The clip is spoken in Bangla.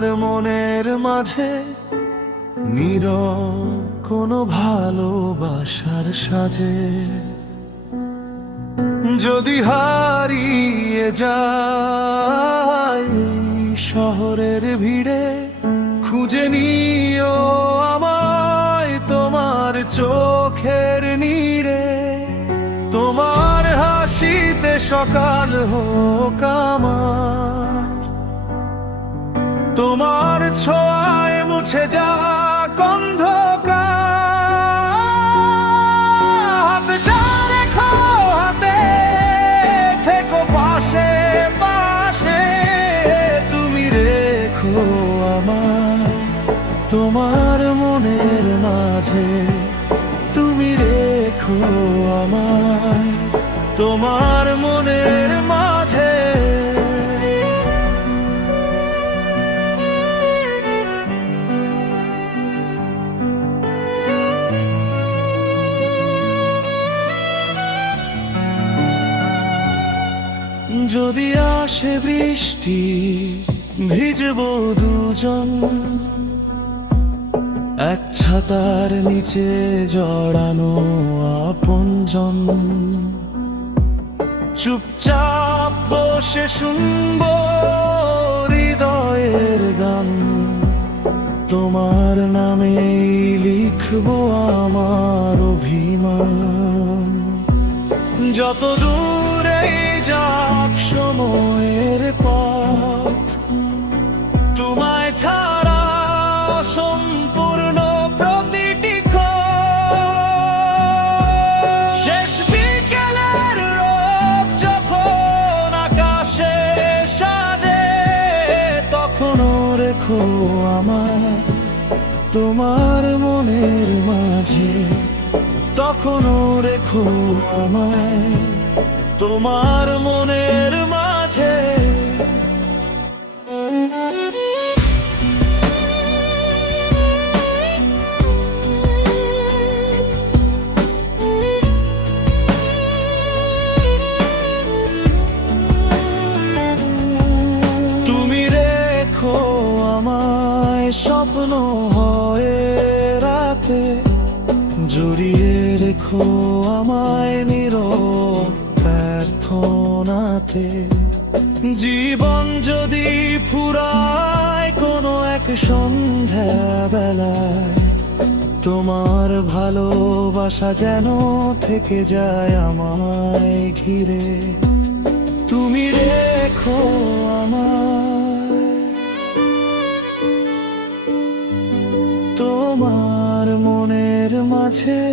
তোমার মনের মাঝে নীরব কোনো ভালোবাসার সাজে যদি হারিয়ে যায় শহরের ভিড়ে, খুঁজে নিও আমায় তোমার চোখের নীড়ে। তোমার হাসিতে সকাল হোক আমার, তোমার ছোঁয়ায় মুছে যাক অন্ধকার। হাতটা রেখো হাতে, থেকো পাশে পাশে, তুমি রেখো আমায় তোমার মনের মাঝে, তুমি রেখো আমায় তোমার মনের মাঝে। যদি আসে বৃষ্টি ভিজবো দুজন, এক ছাতার নিচে জড়ানো আপনজন। চুপচাপ বসে শুনবো হৃদয়ের গান, তোমার নামে লিখবো আমার অভিমান। যত দূরে যাক সময়ের পথ, তোমায় ছাড়া সম্পূর্ণ প্রতিটি ক্ষণ। শেষ বিকেলের রোদ যখন আকাশে সাজে, তখনও রেখো আমায় তোমার মনের মাঝে, তখনও রেখো আমায় তোমার মনের মাঝে। তুমি রেখো আমায় স্বপ্ন হয়ে রাতে, জড়িয়ে রেখো আমায় নীরব প্রার্থনাতে। জীবন যদি ফুরায় কোনো এক সন্ধ্যা বেলায়, তোমার ভালোবাসা যেন থেকে যায় আমায় ঘিরে। তুমি রেখো আমায় তোমার মনের মাঝে।